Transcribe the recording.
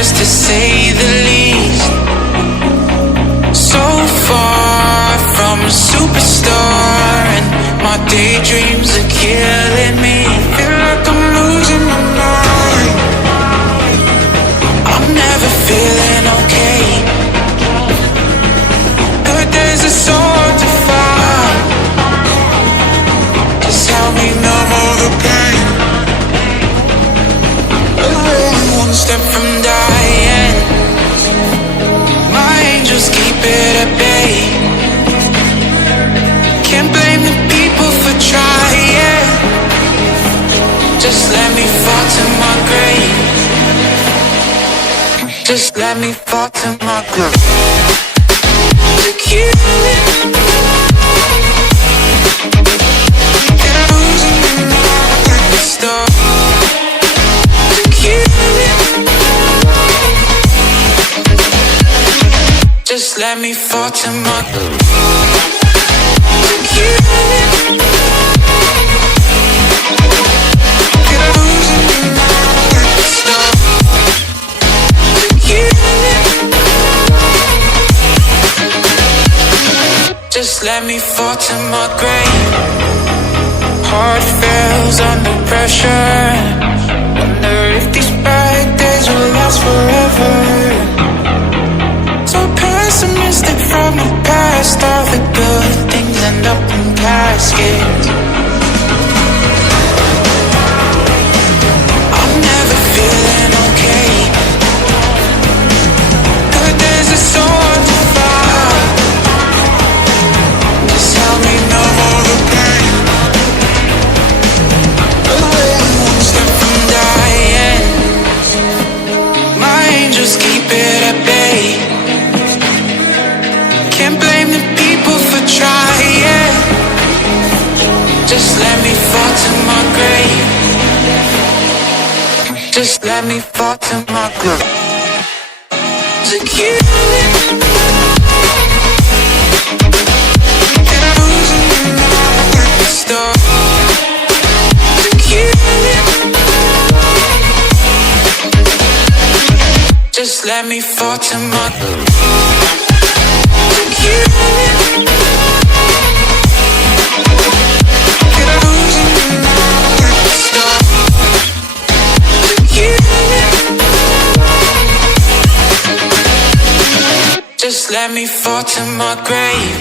just to say the least. So far from a superstar, and my daydreams are killing me. Feel like I'm losing my mind. I'm never feeling okay, but there's a soul to find. Just help me numb all the pain. I'm only one step from dying. My angels keep it at bay. Can't blame the people for trying. Just let me fall to my grave. Just let me fall to my grave. To kill it. Get losing my mind at the start. To kill it. Just let me fall to my grave. To kill it. Get losing my mind at the start. To kill it. Just let me fall to my grave. Heart fails under pressure. Wonder if these bad days will last forever. So pessimistic from the past. All the good things end up in caskets. I'm never feeling okay, but there's a soul to find. Just help me numb all the pain. I'm only one step from dying. My angels keep it at bay. Can't blame the people for trying. Just let me fall to my grave. Just let me fall to my grave. To kill it. Get losing my mind at the start. To kill it. Just let me fall to my grave. To kill it. Get losing my mind at the start. To kill it. Just let me fall to my grave.